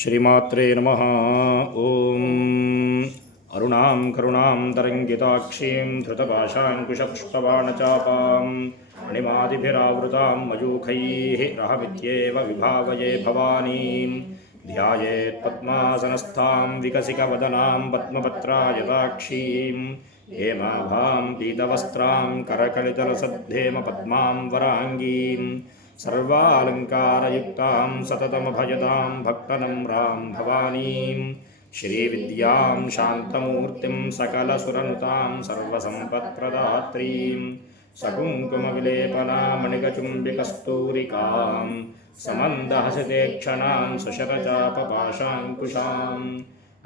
శ్రీమాత్రే నమః. ఓం అరుణాం కరుణాం తరంగితాక్షీం ధృతపాశాంకుశపుష్పబాణచాపాం మణిమాదిభిరావృతాం మయూఖైః రహమిత్యేవ విభావయే భవానీం. ధ్యాయేత్ పద్మాసనస్థాం వికసికవదనాం పద్మపత్రాయతాక్షీం హేమాభాం పీతవస్త్రాం కరకలితలసద్ధేమ పద్మాం వరాంగీం సర్వాలంకారయుక్తాం సతతమభయదాం భక్తనమ్రాం భవానీం. శ్రీవిద్యాం శాంతమూర్తిం సకలసురనుతాం సర్వసంపత్ప్రదాత్రీం సకుంకుమవిలేపనామణికచుంబికస్తూరికాం సమందహసితేక్షణాం సుశరచాపపాశాంకుశాం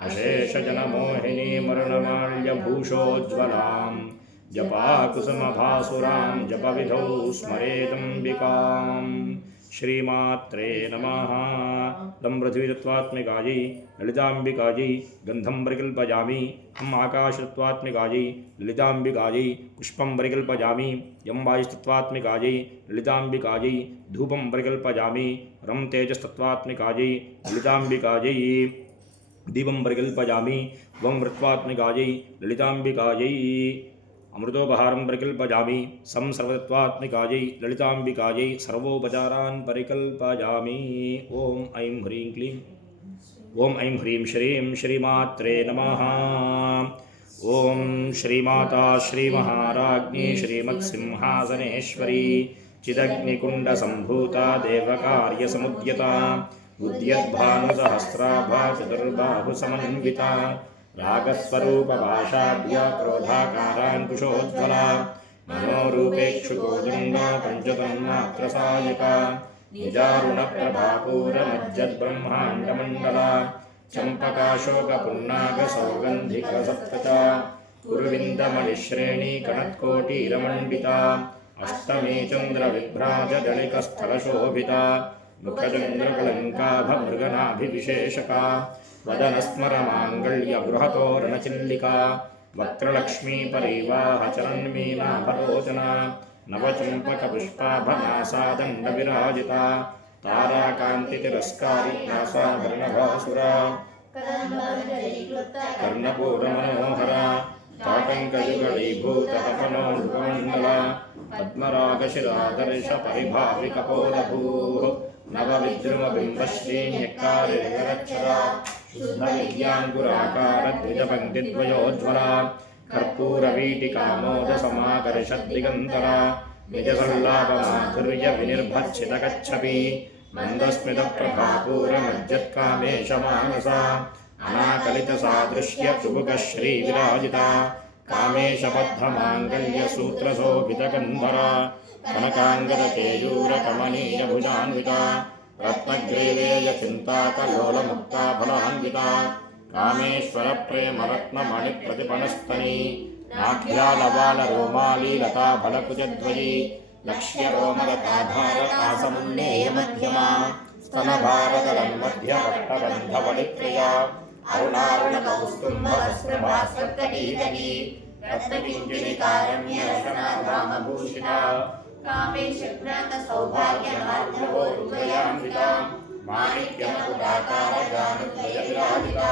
అశేషజనమోహినీమరుణమాల్యభూషోజ్వలాం జపాకుసుమభాసురాం జపవిధౌ స్మరేదంబికాం. శ్రీమాత్రే నమః. లం పృథ్వీతత్వాత్మికాయై లలితాంబికాయై గంధం పరికల్పయామి. హం ఆకాశతత్వాత్మికాయై లలితాంబికాయై పుష్పం పరికల్పయామి. యం వాయుస్తత్వాత్మికాయై లలితాంబికాయై ధూపం పరికల్పయామి. రం తేజస్తత్వాత్మికాయై లలితాంబికాయై దీపం పరికల్పయామి. వం వృత్వాత్మికాయై లలితాంబికాయై అమృతోపహారం పరికల్పయామి. సం సర్వతత్వాత్మికాయై లలితాంబికాయై సర్వోపచారాన్ పరికల్పయామి. ఓం ఐం హ్రీం క్లీం ఓం ఐం హ్రీం శ్రీం శ్రీమాత్రే నమః. ఓం శ్రీమాతా శ్రీమహారాజ్ఞీ శ్రీమత్సింహాసనేశ్వరీ చిదగ్నికుండసంభూతా దేవకార్యసముద్యతా ఉద్యద్భానుసహస్రాభా చతుర్బాహుసమన్వితా రాగస్వరూపపాశాఢ్య క్రోధాకారాంకుశోజ్వలా మనోరూపేక్షుకోదండా పంచతన్మాత్రసాయకా నిజారుణప్రభాపూరమజ్జద్బ్రహ్మాండమండలా చంపకాశోకపున్నాగసౌగంధికసప్తచా కురువిందమణిశ్రేణీ కణత్కోటీరమండితా అష్టమే చంద్రవిభ్రాజదళికస్థలశోభితా ముఖచంద్రకళంకాభమృగనాభివిశేషకా వదనస్మరమాంగళ్యగృహతోరణచిల్లికా వక్రలక్ష్మీ పరివాహచరన్మీనాభలోచనా నవచంపకపుష్పాభనాసాదండవిరాజితా తారాకాంతితిరస్కారి నాసాభరణభాసురా కర్ణపూరమనోహరా తాటంకయుగళీభూతతపనోర్గమండలా పద్మరాగశిరాదర్శ పరిభావికపోదభూః నవవిద్రుమబింబశ్రీన్యక్కారిరక్షరా శుద్ధవిద్యాంకురాకార ద్విజపంక్తిద్వయోజ్వలా కర్పూరవీటికామోదసమాకర్షద్దిగంతరా నిజసల్లాపమాధుర్య వినిర్భర్చితకచ్చపి మందస్మితప్రభాపూరమజ్జత్కామేశమానసా అనాకలితసాదృశ్య చుబుకశ్రీవిరాజితా కామేశబద్ధమాంగళ్యసూత్రశోభితకంధరా కనకాంగదకేయూరకమనీయభుజాన్వితా రత్నగ్రీవేయచింతాకలోలముక్తాఫలాన్వితా కామేశ్వరప్రేమరత్నమణిప్రతిపణస్తనీ నాభ్యాలవాలరోమాలీలతాఫలకుజద్వయీ లక్ష్యరోమరతాధారకాసమున్నేయమధ్యమా స్తనభారతలన్మధ్యపట్టబంధవళిప్రియా అరుణారుణకౌస్తుభవస్త్రభాస్వత్తటీతటీ రత్నకింకిణికారణ్యరసనాధామభూషితా కామేశప్రాంతసౌభాగ్యమార్గవోరుద్వయాన్వితా మాణిక్యమకుటాకారజానుద్వయవిరాజితా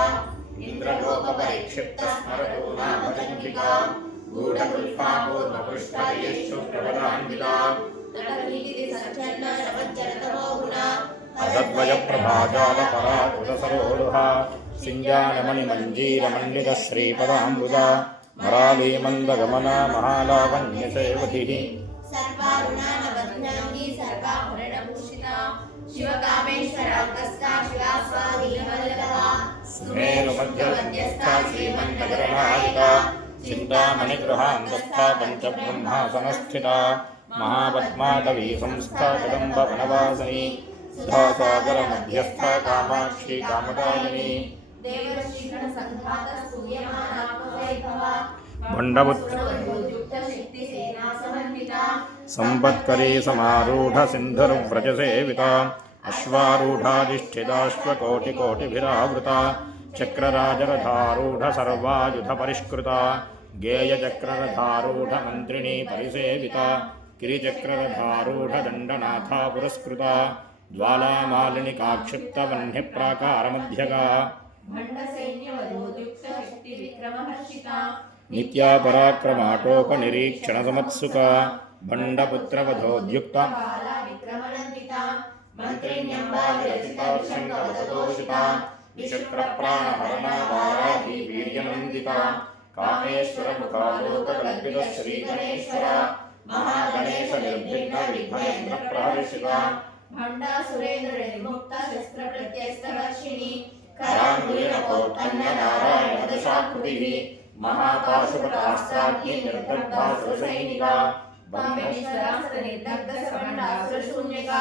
ఇంద్రలోకపరిక్షిప్తస్మరతూనాభచంద్రికా గూఢపుష్పాపూర్వపృష్ఠయేష్టుప్రపదాన్వితా అదద్వయప్రభాజాలపరాకుటసరోరుహా సింజానమణిమంజీరమండితశ్రీపదామృతా మరాళీమందగమనా మహాలావణ్యసేవధిః సర్వారుణానవజ్ఞాని సర్వాభరణభూషితా శివకామేశ్వరాంతస్థా శివాస్వాధీనవల్లభా సుమేరుమధ్యస్థా శ్రీమన్నగరనాయికా చింతామణిగృహాంతస్థా పంచబ్రహ్మాసనస్థితా మహాపద్మాటవీ సంస్థా కదంబవనవాసినీ సుధాసాగరమధ్యస్థా కామాక్షి కామదాయిని దేవశ్రీగణ సంఘాత స్తూయమానాత్మవైభవా భండపుత్ర సంపత్కరీ సమారూఢ సింధుర్వ్రజసేవితా అశ్వారూఢాధిష్ఠితాశ్వకోటికోటిభిరావృతా చక్రరాజరథారూఢ సర్వాయుధ పరిష్కృతా గేయచక్రరథారూఢ మంత్రిణీ పరిసేవితా गिरिचक्ररथारूढदण्डनाथा पुरस्कृता ज्वालामालिनिकाक्षिप्तवह्निप्राकारमध्यगा भण्ड सैन्यवधोद्युक्त शक्ति विक्रमहर्षिता नित्या पराक्रमाटोपनिरीक्षणसमत्सुका भण्डपुत्रवधोद्युक्ता बाला विक्रमनन्दिता मन्त्रिण्यम्बाविरचिता शङ्कवसतोषिता विचित्रप्राणहरणा वाराही वीर्यनन्दिता कामेश्वरमुखालोककल्पितश्रीगणेश्वरा महागणेशनिर्विघ्नविघ्नेन्द्रप्रहर्षिता भण्डा सुरेन्द्र निर्मुक्ता शस्त्रप्रत्यस्तवर्षिणी कराङ्गुलिनकोत्पन्ननारायणदशाकृतिः महापाशुपतास्त्राग्नि निर्दग्धासुरसैनिका बम्बेश्वरास्त्रनिर्दग्धसमण्डासुरशून्यका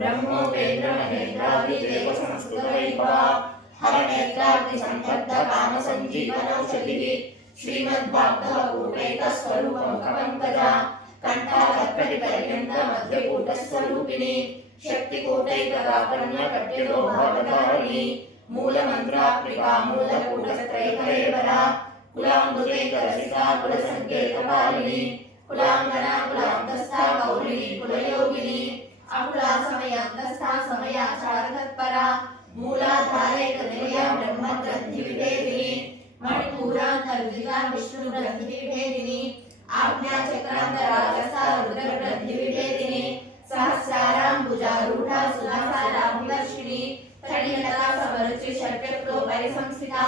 ब्रह्मोपेन्द्रमहेन्द्रादिदेवसंस्कृतवैभवा हरनेत्राग्निसम्बद्धकामसञ्जीवनौषधिः श्रीमद्भागवतकूटैकस्वरूपमुखपङ्कजा कण्ठालक्कटिपर्यन्तमध्यकूटस्वरूपिणी शक्तिकूटैकदाकर्ण्यकट्टिलोभावधारिणी मूलमन्त्रात्मिका मूलकूटस्त्रैकलेवरा कुलाम्बुदैकरसिका कुलसङ्केतपालिनी कुलाङ्गना कुलान्तस्था गौरिणी कुलयोगिनी अकुला समयान्तस्था समयाचारतत्परा मूलाधारैकनिलया ब्रह्मग्रन्थिविभेदिनी मणिपूरान्तरुजिता विष्णुग्रन्थिविभेदिनी आज्ञाचक्रान्तरागसा रुद्रग्रन्थिविभेदिनी सहस्राराम्बुजारूढा सुधासाराभिवर्षिणी तडिलता समरुचि षट्चक्रोपरि संस्थिता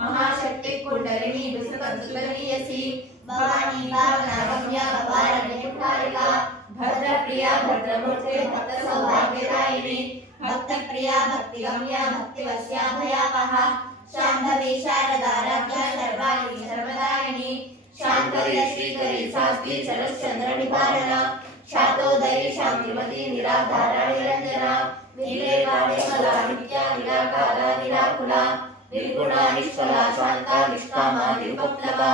महाशक्ति कुण्डलिनी विसृतसुतनीयसी भवानी भावनागम्या भवारण्यकुठारिका भद्रप्रिया भद्रमूर्ते भक्तसौभाग्यदायिनी भक्तप्रिया भक्तिगम्या भक्तिवश्या भयापहा शाम्भवी शारदाराध्या सर्वाणि सर्वदायिनी शाङ्करी श्रीकरी शास्त्री शरश्चन्द्रनिवारणा शातोदयी शान्तिमती निराधारा निरञ्जना नीलेवाणीकला नित्या निराकारा निराकुला निर्गुणा निष्कला शान्ता निष्कामा निरुपप्लवा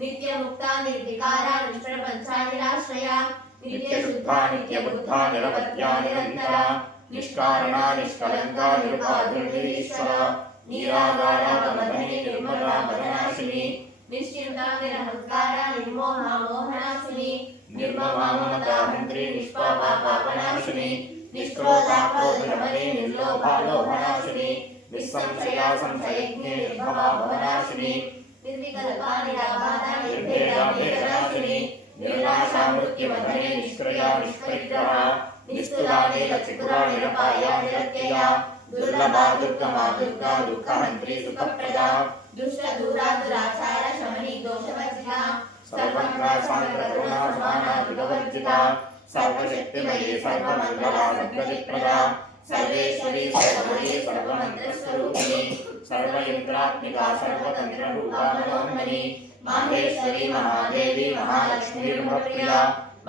नित्यमुक्ता निर्विकारा निष्प्रपञ्चा निराश्रया नित्यशुद्धा नित्यबुद्धा निरवध्या निरन्तरा निष्कारणा निष्कलङ्का निरुपाधिर्निरीश्वरा निरागारा गमधनी निर्मला मदनाशिनी निश्चिन्ता निरहङ्कारा निर्मोहा मोहनाशिनी निर्ममा ममता हन्त्री निष्पापा पापनाशिनी निष्क्रोधा क्रोधशमनी निर्लोभा लोभनाशिनी निस्संशया संशयज्ञे निर्भवा भवनाशिनी निर्विकल्पा निराबाधा निर्भेदा भेदनाशिनी निर्नाशा मृत्युमधने निष्क्रिया निष्परिग्रहा निस्तुला नीलचिकुरा निरपाया निरत्यया दुर्लभा दुर्गमा दुर्गा दुःखहन्त्री सुखप्रदा दुष्टदूरा दुराचार शमनी दोषवर्जिता सर्वग्रासान्द्रगुणा समानाधिकवर्जिता सर्वशक्तिमयी सर्वमङ्गला सर्वजित्प्रदा सर्वेश्वरी सर्वमयी सर्वमन्त्रस्वरूपिणी सर्वयन्त्रात्मिका सर्वतन्त्ररूपा मनोन्मनी माहेश्वरी महादेवी महालक्ष्मीर्मप्रिया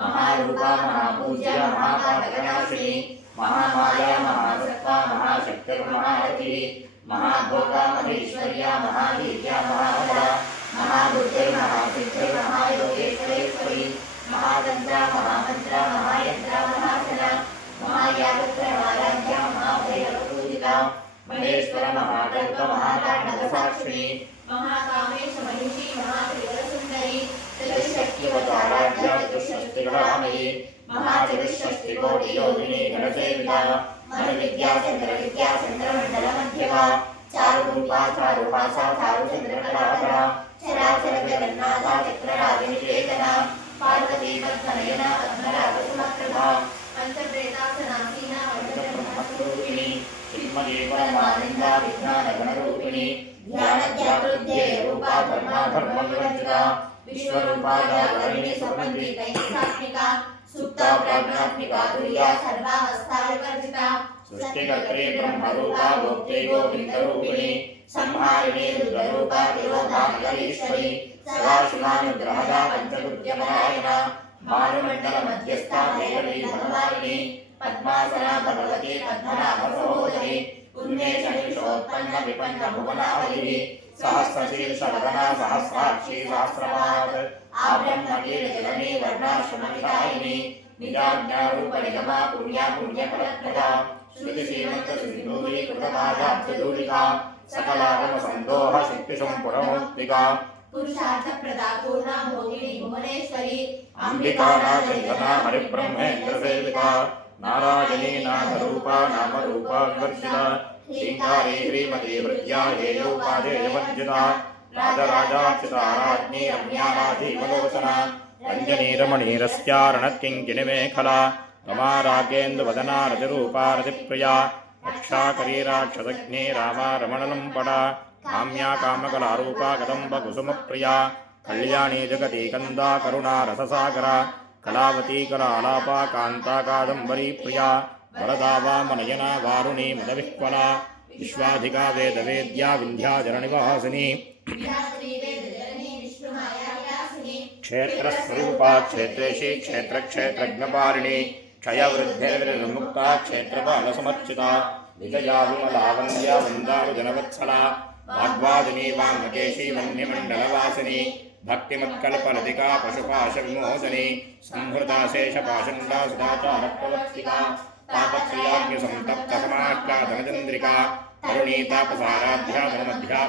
महारूपा महापूज्या महापातकनाशिनी महामाया महासत्ता महाशक्तिर्महारथिः महाभोगा महेश्वर्या महावीर्या महाबला महाबुद्धिर्महासिद्धिर्महायोगेश्वरेश्वरी महातन्त्रा महामन्त्रा महायन्त्रा महासना महायागत्रमाराध्या महाभैरवपूजिता महेश्वर महाकल्प महाताण्डवसाक्षिणी महाकामेश महिषी महात्रिपुरसुन्दरी चतुष्षष्टिवताराध्या चतुष्षष्टिकलामयी महाचतुष्षष्टिकोटियोगिनी गणसेविता मनोविद्या चन्द्रविद्या चन्द्रमण्डलमध्यगा चारुरूपा चारुभासा चारुचन्द्रकलाकरा चराचर जगन्नाथा चक्रराजनिकेतना पार्वती पद्मनयना पद्मरागसमप्रभा पंचप्रेतासनासीना पंचब्रह्मस्वरूपिणी चिन्मयी परमानन्दा विज्ञानगणरूपिणी ध्यानध्याकृत्ये रूपा धर्मा धर्मविवर्जिता विश्वरूपा जागरिणी स्वमन्त्रितैसात्मिका सुप्ता प्राज्ञात्मिका तुर्या सर्वावस्था विवर्जिता सृष्टिकर्त्री ब्रह्मरूपा भोक्त्री गोविन्दरूपिणी संहारिणी रुद्ररूपा तिरोधामकरीश्वरी सदाशिवानुग्रहदा पञ्चकृत्यपरायणा भानुमण्डलमध्यस्था भैरवी भगवारिणी पद्मासना भगवती पद्मनाभसहोदरी उन्मेषनिमिषोत्पन्न विपन्न भुवनावलिः सहस्रशीर्षवदना सहस्राक्षी सहस्रपाद आब्रह्मकीर्तिजननी वर्णाश्रमविधायिनी निजाज्ञारूपनिगमा पुण्या पुण्यफलप्रदा श्रुतिसीमन्तसिन्धूरी कृतपादाब्जधूलिका सकलागमसन्दोह शक्तिसम्पुरमौक्तिका पुरुषार्थप्रदा पूर्णा भोगिनी भुवनेश्वरी अंबिका नागंधना हरिब्रह्मेन्द्र सेविता नारायणी नागरूपा नामरूपा विवर्जिता श्रींगारी श्रीमती वृद्ध्या हेयोपादेयवर्जिता राजराजाच्युता राज्ञी रम्या राजीवलोचना रञ्जनी रमणीरस्यारणत्किङ्किणिमेखला रमा रागेन्दुवदना रतिरूपा रतिप्रिया रक्षाकरी राक्षसज्ञे रामा रमणलम्पटा काम्या कामकलारूपा कदम्बकुसुमप्रिया कल्याणी जगती कन्दा करुणा रससागरा कलावती कलालापा कान्ता कादम्बरी प्रिया वरदा वामनयना वारुणी मदविह्वला विश्वाधिका वेदवेद्या विन्ध्याचलनिवासिनी क्षेत्रस्वरूपा क्षेत्रेशी क्षेत्रक्षेत्रज्ञपारिणी क्षयवृद्धिर्विर्मुक्ता क्षेत्रपालसमर्चिता विजया विमला वन्द्या वन्दारुजनवत्सला वाग्वादिनी वामकेशी वह्निमण्डलवासिनी भक्तिमत्कल्पलतिका पशुपाशविमोचनी संहृता शेषपाषण्डा सुधाचारप्रवर्तिका तापत्रयाग्निसन्तप्तसमाह्लादनचन्द्रिका करुणीतापसाराध्या धर्मध्या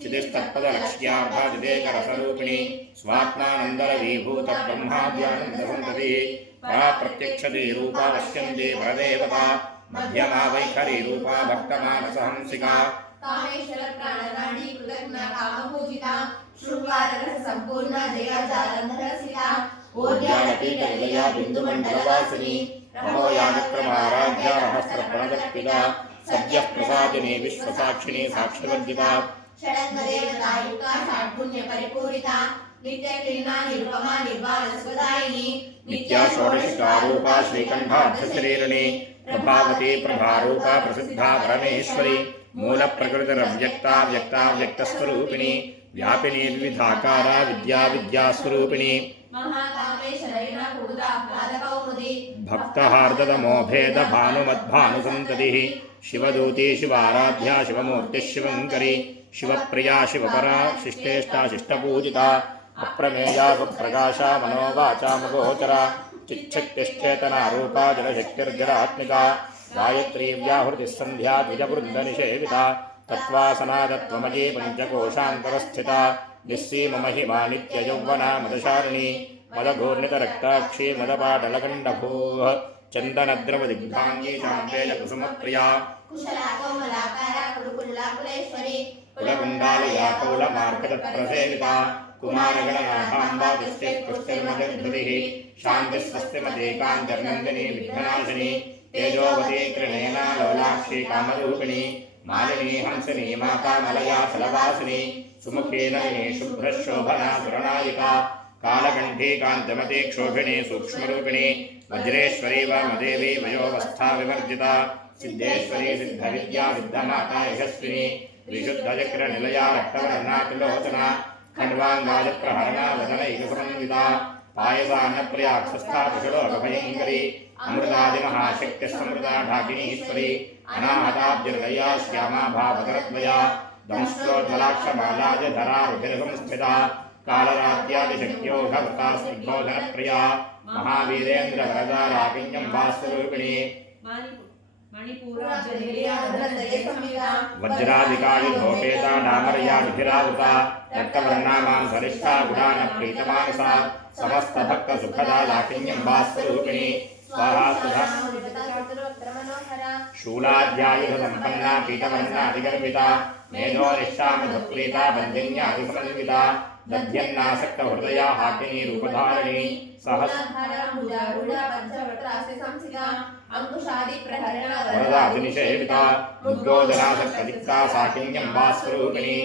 चिदिस्तत्पदलक्ष्याभाजितेकरसरूपिणी स्वात्मानन्दरवीभूतब्रह्माद्यानन्दसन्ततिः परा प्रत्यक्षते रूपा पश्यन्ते परदेवता मध्यमा वैखरी रूपा भक्तमानसहंसिका कामेश्वर प्राणनाडी कृतज्ञा कामपूजिता शृंगाररस संपूर्ण जया जालंधरसिता ओद्यानपीठनिलया बिन्दुमण्डलवासिनी नमोयानक्रमाराध्या सहस्रप्रणजत्पिता सद्यः प्रसादिनी विश्वसाक्षिणी साक्षिवर्जिता षडङ्गदेवतायुक्ता षड्पुण्य परिपूरिता नित्यक्रीडा निरुपमा निर्वाणस्वदायिनी नित्या षोडशिकारूपा श्रीकण्ठार्थशरीरिणी प्रभावती प्रभारूपा प्रसिद्धा परमेश्वरी मूलप्रकृतिरव्यक्ता व्यक्ताव्यक्तस्वरूपिणी व्यापिनी विविधाकारा विद्या विद्यास्वरूपिणी महाकामेश्वरेण पूजाह्लादकौमुदी भक्तहार्दतमोभेद भानुमद्भानुसन्ततिः शिवदूती शिवाराध्या शिवमूर्तिः शिवङ्करी शिवप्रिया शिवपरा शिष्टेष्टा शिष्टपूजिता अप्रमेया सुप्रकाशा मनोवाचा मगोचरा चिच्छक्तिश्चेतना रूपा जलशक्तिर्जलात्मिका गायत्री व्याहृतिः सन्ध्या द्विजवृन्दनिषेविता तत्त्वासना तत्त्वमयी पञ्चकोशान्तरस्थिता निस्सीममहिमा नित्ययौवना मदशारिणी मदघूर्णितरक्ताक्षी मदपाटलकण्डभूः चन्दनद्रवदिग्धाङ्गी चाम्पेयकुसुमप्रिया कुशला कोमलाकारा कुरुकुल्लाकुलेश्वरी कुलकुण्डालया कौलमार्कतप्रसेविता कुमारगणनाथाम्बा पुष्टिर्मजद्धृतिः शान्तिस्वस्तिमती कान्तिर्नन्दिनी विघ्ननाशिनी तेजोवती त्रिनयना लोलाक्षी कामरूपिणी मालिनी हंसिनी माता मलया फलवासिनी सुमुखी नलिनी शुभ्रशोभना सुरनायिका कालकण्ठी कान्तमती क्षोभिणी सूक्ष्मरूपिणी वज्रेश्वरी वामदेवी वयोवस्था विवर्जिता सिद्धेश्वरी सिद्धविद्या सिद्धमाता यशस्विनी विशुद्धचक्रनिलया रक्तवर्णातिलोचना खण्डवाङ्गाजप्रहरणा वदनैकसमन्विता पायसान्नप्रियाक्षस्था कुशलोकभयङ्करी अमृतादिमहाशक्तिसमृता ढाकिनीश्वरी अनाहताब्जहृदया श्यामा भावतरद्वया दंष्ट्रोज्ज्वलाक्षमालाजधरा रुधिरसंस्थिता कालरात्यादिशक्त्योघवृता स्निग्धोधनप्रिया महावीरेन्द्रवरदा राकिन्यम्बास्वरूपिणी वज्रादिकालिघोपेता डामरया विधिरावृता रक्तवर्णामांसरिष्ठा गुडानप्रीतमानसा समस्तभक्तसुखदा लाकिन्यम्बास्वरूपिणी स्वाहा सुधा शूलाद्यायुधसम्पन्ना पीतवर्णाधिगर्विता मेधोनिष्ठामधुप्रीता बन्धिन्यादिसमन्विता दध्यन्नासक्तहृदया हाकिनी रूपधारिणी वरदादिनिषेविता मुद्गोदनासक्तदिक्ता साकिन्यम्बास्वरूपिणी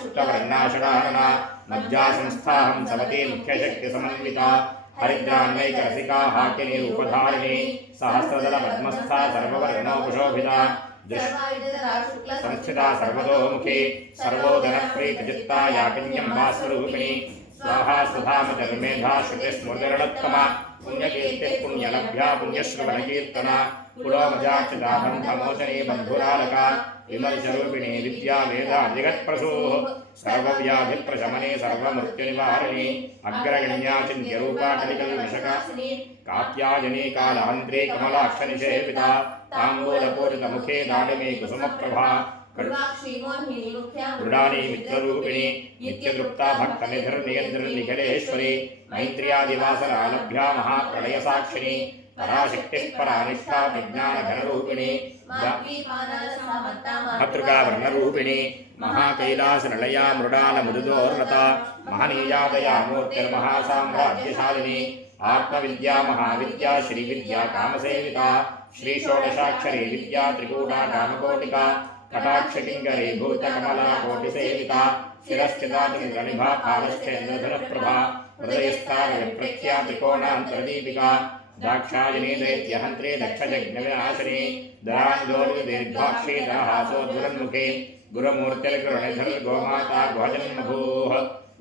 शुक्लवर्णाषडानना मज्जासंस्थाहं सवती मुख्यशक्तिसमन्विता हरिद्रान्नैकरसिका हाकिनी रूपधारिणी सहस्रदलपद्मस्था सर्ववर्णोपशोभिता संस्थिता सर्वतोमुखी सर्वोदनप्रीतचित्ता याकिन्यम्बास्वरूपिणी स्वाहा सुधामधर्मेधा श्रुतिस्मृतिरणोत्तमा पुण्यकीर्तिः पुण्यलभ्या पुण्यश्रवणकीर्तना कुलोमजाच्युता बन्धमोचनी बन्धुरालका विमलस्वरूपिणी विद्या वेदाधिगत्प्रसूः सर्वव्याधिप्रशमने सर्वमृत्युनिवारिणी अग्रगण्या चिन्त्यरूपा कलिकल्मषकासिनी कात्यायनी कालहन्त्री कमलाक्षनिषेविता ताम्बूलपूरितमुखे दाडिमी कुसुमप्रभा కృపాక్షి మోహిని ముఖ్య మృడాని మిత్రరూపిణి నిత్యతృప్తా భక్తనిధిర్నియంత్రణనిఖిలేశ్వరి మైత్ర్యాదివాసనాలభ్యా మహాప్రళయ సాక్షిణి పరాశక్తిః పరానిష్ఠా విజ్ఞానఘనరూపిణి భద్రుకా వర్ణరూపిణి మహాకైలాసనిలయా మృడాల మృదుదోర్లత మహనీయాదయా మూర్తిర్మహాసామ్రాజ్యశాలిని ఆత్మవిద్యా మహావిద్యా శ్రీవిద్యా కామసేవిత శ్రీ షోడశాక్షరీ విద్యా త్రికూటా కామకోటిక కటాక్షకింకరీ భూతకమలా కోటిసేవిత శిరశ్చితాచంద్రనిభా పాలశ్చేంద్రధనుప్రభా హృదయస్థాన విప్రఖ్యా త్రికోణాంతరదీపికా దాక్షాయణీ దైత్యహంత్రీ దక్షజజ్ఞవినాశిని దరాందోళి దీర్ఘాక్షీ దరహాసోద్వరన్ముఖే గురుమూర్తిర్గరుణిధర్గోమాతా గుహజన్మభూః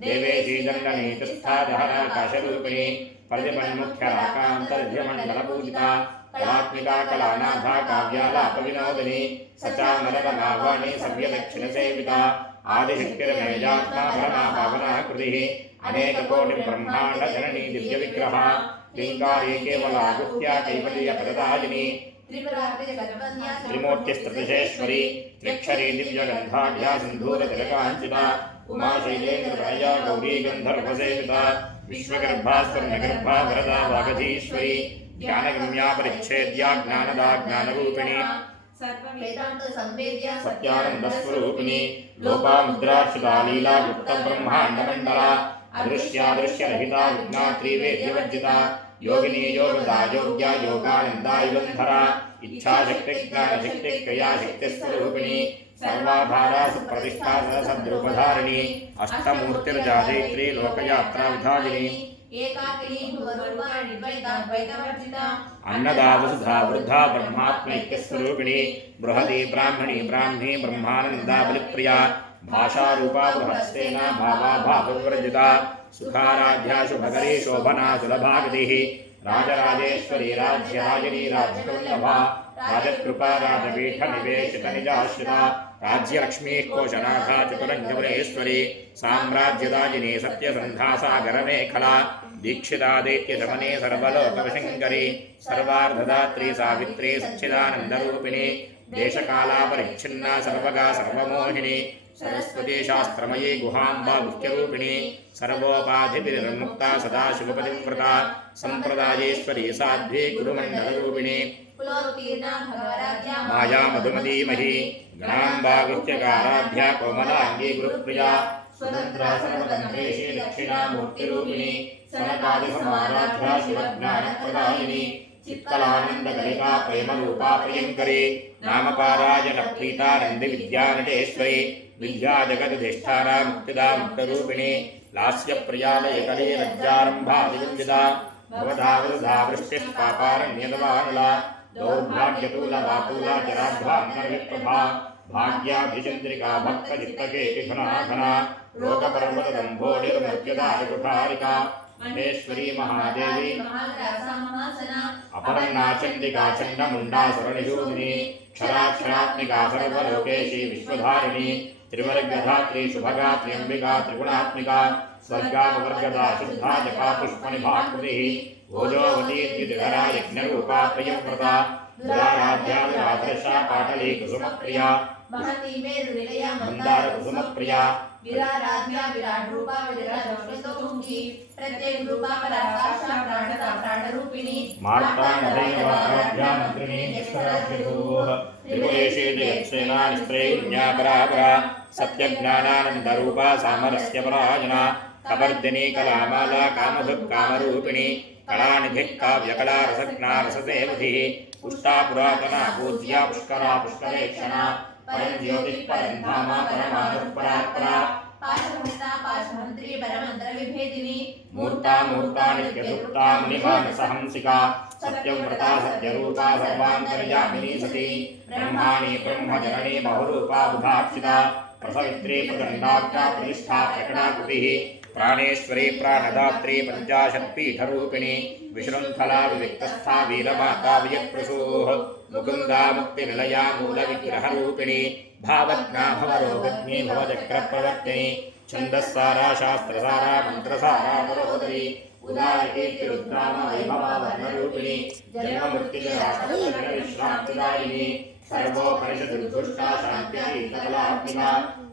దేవేశీ దండనీతిస్థాదహరాకాశరూపిణి ప్రతిపన్ముఖ్యరాకాంతర్యమండలపూజిత కళాత్మికా కళానాథా కావ్యాలాపవినోదిని సచామరరమావాణి సవ్యదక్షిణసేవిత ఆదిశక్తిర్మేజాత్మా పరమా పావనాకృతిః అనేకకోటి బ్రహ్మాండ జననీ దివ్య విగ్రహ లింగారీ కేవలాగుత్యా కైవల్యపదదాయిని త్రిమూర్తిస్తృతిశేశ్వరి త్రిక్షరీ దివ్యగంధాఢ్యా సింధూరతిలకాంచిత ఉమాశైలేంద్రతనయా గౌరీ గంధర్వసేవిత విశ్వగర్భా స్వర్ణగర్భా వరదా వాగధీశ్వరి జ్ఞానగమ్యా పరిచ్ఛేద్యా జ్ఞానదా జ్ఞానరూపిణి సత్యానందస్వరూపిణి లోపాముద్రాక్షితా లీలా గుప్త బ్రహ్మాండమండల అదృశ్యాదృశ్యరహిత విజ్ఞాత్రీ వేద్యవర్జిత యోగిని యోగదా యోగ్య యోగానందా యుగంధర ఇచ్ఛాశక్తి జ్ఞానశక్తి క్రియాశక్తి స్వరూపిణి సర్వాధారా సుప్రతిష్ఠా సద్రూపధారిణి అష్టమూర్తిర్జాదేత్రీ లోకయాత్రా విధాయిని అన్నదా వసుధా వృద్ధా బ్రహ్మాత్మైక్యస్వరూపిణి బృహతి బ్రాహ్మణి బ్రాహ్మీ బ్రహ్మానందా బలిప్రియా భాషారూపా బృహస్సేన భావా భావవివర్జిత సుఖారాధ్యా శుభకరీ శోభనా సులభాగతిః రాజరాజేశ్వరీ రాజ్యరాజినీ రాజ్యవల్లభా రాజకృపా రాజపీఠ నివేశిత నిజాశ్రిత రాజ్యలక్ష్మీ కోశనాథా చతురంగమరేశ్వరి సామ్రాజ్యదాజినీ సత్యసంధా సాగరమేఖలా దీక్షితా దైత్యశమనే సర్వలోకవశంకరి సర్వార్ధదాత్రీ సావిత్రీ సచ్చిదానందరూపిణి దేశకాలాపరిచ్ఛిన్నా సర్వగా సర్వమోహిని సరస్వతీ శాస్త్రమయీ గుహాంబా గుహ్యరూపిణి సర్వోపాధిభిర్ముక్తా సదాశివపతివ్రత సంప్రదాయేశ్వరీ సాధ్వీ గురుమండలరూపిణి మాయా మధుమదీమహి గణాంబా గుహ్యకారాధ్యా కోమలాంగీ గురుప్రియా స్వతంత్రా సర్వతంత్రేషి దక్షిణామూర్తిరూపిణి సనకాదిసమారాధ్యా శివజ్ఞానప్రదాయిని చిత్తలానందగలికా ప్రేమరూపా ప్రియంకరి నామపారాయణ ప్రీతానంది విద్యానటేశ్వరి విద్యా జగదధిష్ఠానా ముక్తిదా ముక్తరూపిణి లాస్యప్రియాలయకలీ రజ్జారంభాదివందిత భవధావృధా వృష్టిః పాపారణ్యదవానలా దౌర్భాగ్యతూలవాతూలా జరాధ్వాంతర్విప్రభా భాగ్యాభిచంద్రికా భక్తచిత్తకేతి ఘనాఘనా లోకపర్వతదంభోడిర్మర్యదారికుఠారికా మహేశ్వరీ మహాదేవి అపర్ణా చండికా చండముండాసురనిషూదిని క్షరాక్షరాత్మికా సర్వలోకేశీ విశ్వధారిణి త్రివర్గధాత్రీ శుభగా త్ర్యంబికా త్రిగుణాత్మికా స్వర్గాపవర్గదా శుద్ధా జపా పుష్పనిభాకృతి ఓజోవతీ ద్యుతిధరా యజ్ఞరూపా ప్రియవ్రత దురారాధ్యాదృశా పాటలీ కుసుమప్రియా మందార కుసుమప్రియా విరారాధ్యా విరాట్ రూపా విరాజోషితోముఖి ప్రత్యేక రూపా పరాకాశా ప్రాణదా ప్రాణరూపిణి మార్తాండైవారాధ్యా మంత్రిణీ నిష్కరాభ్యభూః త్రిపురేషే జయత్సేనా నిస్త్రైగుణ్యా పరాపరా సత్యజ్ఞానానందరూపా సామరస్య పరాయణ కవర్ధినీ కళామాలా కామధుక్ కామరూపిణి కళానిధిః కావ్యకళా రసజ్ఞా రసదేవధిః పుష్టా పురాతనా పూజ్యా పుష్కరా పుష్కరేక్షణా పరం జ్యోతిః పరం ధామ పరమానుః పరాత్పరా పాశహస్తా పాశమంత్రి పరమంత్ర విభేదిని మూర్తా మూర్తా నిత్యసుప్తా మునిమానసహంసికా సత్యవ్రతా సత్యరూపా సర్వాంతర్యామినీ సతీ బ్రహ్మాణి బ్రహ్మజననీ బహురూపా బుధాక్షితా ప్రసవిత్రీ ప్రచండాఖ్యా ప్రతిష్ఠా ప్రకటాకృతిః ప్రాణేశ్వరీ ప్రాణదాత్రీ పంచాశత్పీఠరూపిణి విశృంఖలా వివిక్తస్థా వీరమాతా వియత్ప్రసూః ముకుందా ముక్తినిలయా మూలవిగ్రహరూపిణి భావజ్ఞా భవరోగజ్ఞే భవచక్రప్రవర్తిని ఛందస్సారా శాస్త్రసారా మంత్రసారా పరోదరి ఉదారకీర్తిరుద్రామ వైభవా వర్ణరూపిణి జన్మమృత్యుజరాకృతివిశ్రాంతిదాయిని सर्वोपनिषदुर्दुष्टा शान्त्यै सकलात्मिका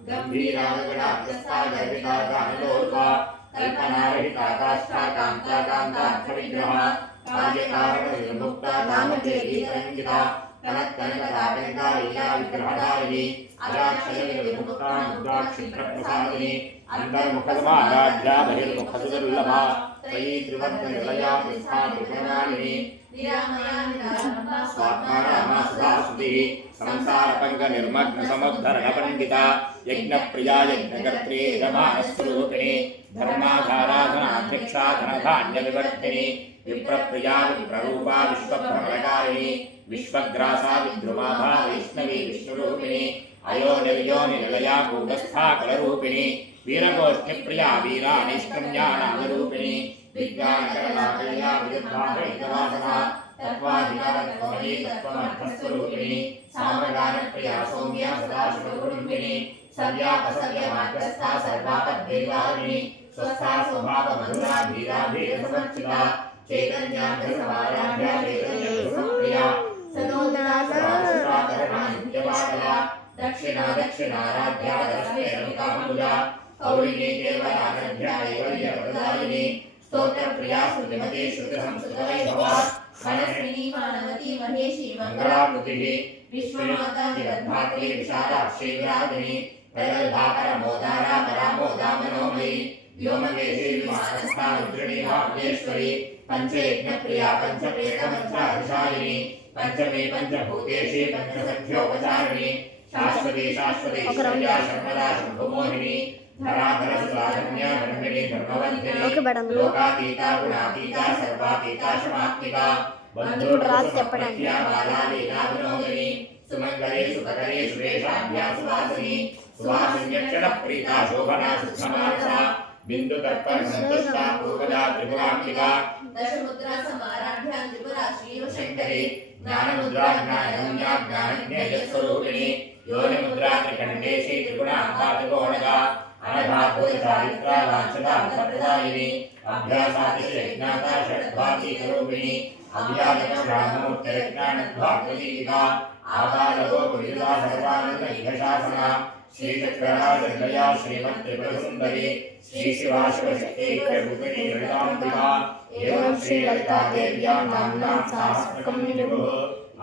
गम्भीरा गणाग्रस्ता गर्विता गानलोका कल्पनारहिता काष्ठा कान्ता कान्तार्थविग्रहा कार्यकारणनिर्मुक्ता कामदेवी तरङ्गिता कनककनकदापिङ्गालीला विग्रहधारिणी अजाक्षयविमुक्ता मुद्राक्षिप्रप्रसादिनी अन्तर्मुखसमाराध्या बहिर्मुखसुदुर्लभा त्रयी त्रिवर्गनिलया पृष्ठा त्रिपुरमालिनी निरामया निरालम्बा स्वात्मारामा सुधास्तुतिः संसारपङ्गनिर्मग्नसमुद्धरणपण्डिता यज्ञप्रिया यज्ञकर्त्री रमास्वरूपिणी धर्माधाराधनाध्यक्षा धनधान्यविवर्धिनी विप्रप्रिया विप्ररूपा विश्वभ्रमणकारिणी विश्वग्रासा विद्रुमाभा वैष्णवी विष्णुरूपिणी अयोनिर्योनिनिलया कूटस्था कलरूपिणी वीरगोष्ठिप्रिया वीरा निष्क्रम्यानादरूपिणी विज्ञानकरणाकल्या विद्वाहैतवासना तत्त्वाधिकारत्वमयी तत्त्वमर्थस्वरूपिणी सामगानप्रिया सौम्या सदाशिवकुटुम्बिनी सव्यापसव्यमार्गस्था सर्वापद्वैवारिणी स्वस्था स्वभावमधुरा धीराधीरसमर्चिता चैतन्याभ्यसमाराध्या चैतन्यसुप्रिया सनोदना सदाशिवाकरणा नित्यपाटला दक्षिणा दक्षिणाराध्या दशमेरुकाम्बुजा कौलिनी केवलानध्या कैवल्यप्रदायिनी स्तोत्रप्रिया श्रुतिमती श्रुतिसंस्कृतवैभवा मनस्विनी मानवती महेशी मङ्गलाकृतिः विश्वमाता जगद्धात्री विशालाक्षी विराजिनी प्रगल्भा परमोदारा परामोदा मनोमयी व्योमकेशी विमानस्था रुद्रिणी भाग्येश्वरी पञ्चयज्ञप्रिया पञ्चप्रेतमन्त्राधिशालिनी पञ्चमी पञ्चभूतेशी पञ्चसख्योपचारिणी शाश्वती शाश्वतीश्वर्या शर्मदा शम्भुमोहिनी धराधरसुराधन्या धर्मिणी धर्मवन्धिनी लोकातीता गुणातीता सर्वातीता शमात्मिका बन्धुर्राजपण्या बाला लीला विनोदिनी सुमङ्गले सुखकरे सुरेशाभ्या सुवासिनी सुवासिन्यक्षणप्रीता शोभना सुखमानसा बिन्दुतर्पणसन्तुष्टा पूर्वजा त्रिपुराम्बिका दशमुद्रा समाराध्या त्रिपुरा श्रीवशङ्करी ज्ञानमुद्रा ज्ञानगम्या ज्ञानज्ञेयस्वरूपिणी योनिमुद्रा त्रिकण्डेशी त्रिगुणाम्बा त्रिकोणगा अनघाभूतचारित्रा वाञ्छता फलप्रदायिनी अभ्यासातिशयज्ञाता षड्भातीकरूपिणी अव्यादक्षरामूर्तिरज्ञानद्भागवतीका आबालगोपविदा सर्वानन्दशासना श्रीचक्रराजनिलया श्रीमत्त्रिपुरसुन्दरी श्रीशिवाशिवशक्तिरूपिणी ललिताम्बिका एवं श्रीललितादेव्यां नाम्नां सहस्रकं विभुः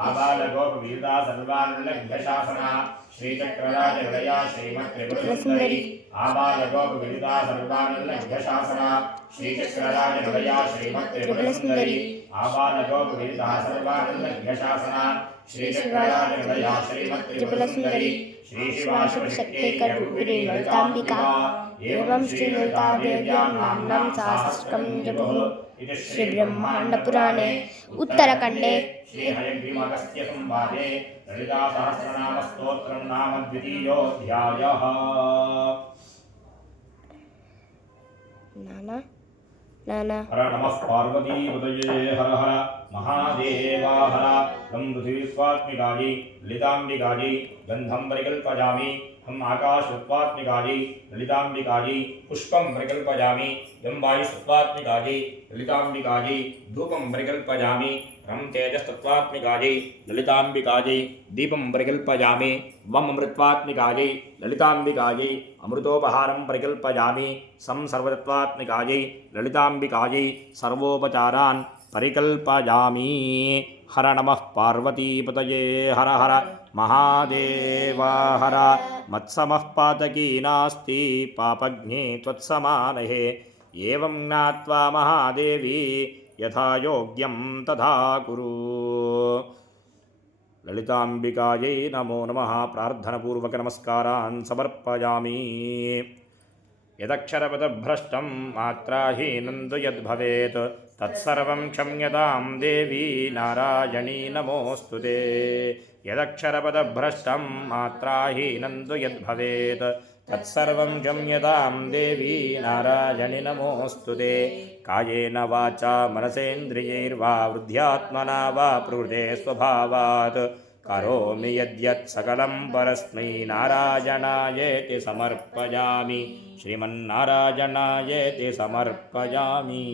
आबालगोपविदा सर्वानन्दशासना श्रीचक्रराजनिलया श्रीमत्त्रिपुरसुन्दरी आबालगोपविदा सर्वानन्दशासना श्रीचक्रराजनिलया श्रीमत्त्रिपुरसुन्दरी आबालगोपविदा सर्वानन्दशासना श्रीचक्रराजनिलया श्रीमत्त्रिपुरसुन्दरी श्रीशिवाशिवशक्तिरूपिणी ललिताम्बिका एवं श्रीललितादेव्यां नाम्नां सहस्रकं विभुः इति श्रीब्रह्माण्डपुराणे उत्तरखण्डे श्रीहयग्रीवागस्त्य संवादे ललितासहस्रनामस्तोत्रं नाम द्वितीयोऽध्यायः। हर नमः पार्वतीपतये हर हर महादेवा हर तं पृथिवीस्वात्मिकायै ललिताम्बिकायै गन्धं परिकल्पयामि हम आकाशत्वात्मिकायै ललिताम्बिकायै पुष्पं परिकल्पयामि यं वायुस्तत्वात्मिकायै ललिताम्बिकायै धूपं परिकल्पयामि रं तेजस्तत्वात्मिकायै ललिताम्बिकायै दीपं परिकल्पयामि वं अमृत्वात्मिकायै ललिताम्बिकायै अमृतोपहारं परिकल्पयामि सं सर्वतत्वात्मिकायै ललिताम्बिकायै सर्वोपचारान् परिकल्पयामि। हर नमः पार्वतीपतये हर हर महादेवा हर मत्समः पातकी नास्ति पापज्ञे त्वत्समानहे एवं ज्ञात्वा महादेवी यथा योग्यं तथा कुरु। ललिताम्बिकायै नमो नमः प्रार्थनापूर्वक नमस्कारान् समर्पयामि। यदक्षरपदभ्रष्टं मात्राहीनं तु यद्भवेत् तत्सर्वं क्षम्यतां देवी नारायणी नमोऽस्तु ते। यदक्षरपदभ्रष्टं मात्राहीनं तु यद्भवेत् तत्सर्वं क्षम्यतां देवी नारायणी नमोऽस्तु ते। कायेन वाचा मनसेन्द्रियैर्वा वृद्ध्यात्मना वा प्रवृते स्वभावात् करोमि यद्यत् सकलं परस्मै नारायणायेति समर्पयामि। श्रीमन्नारायणायेति समर्पयामि।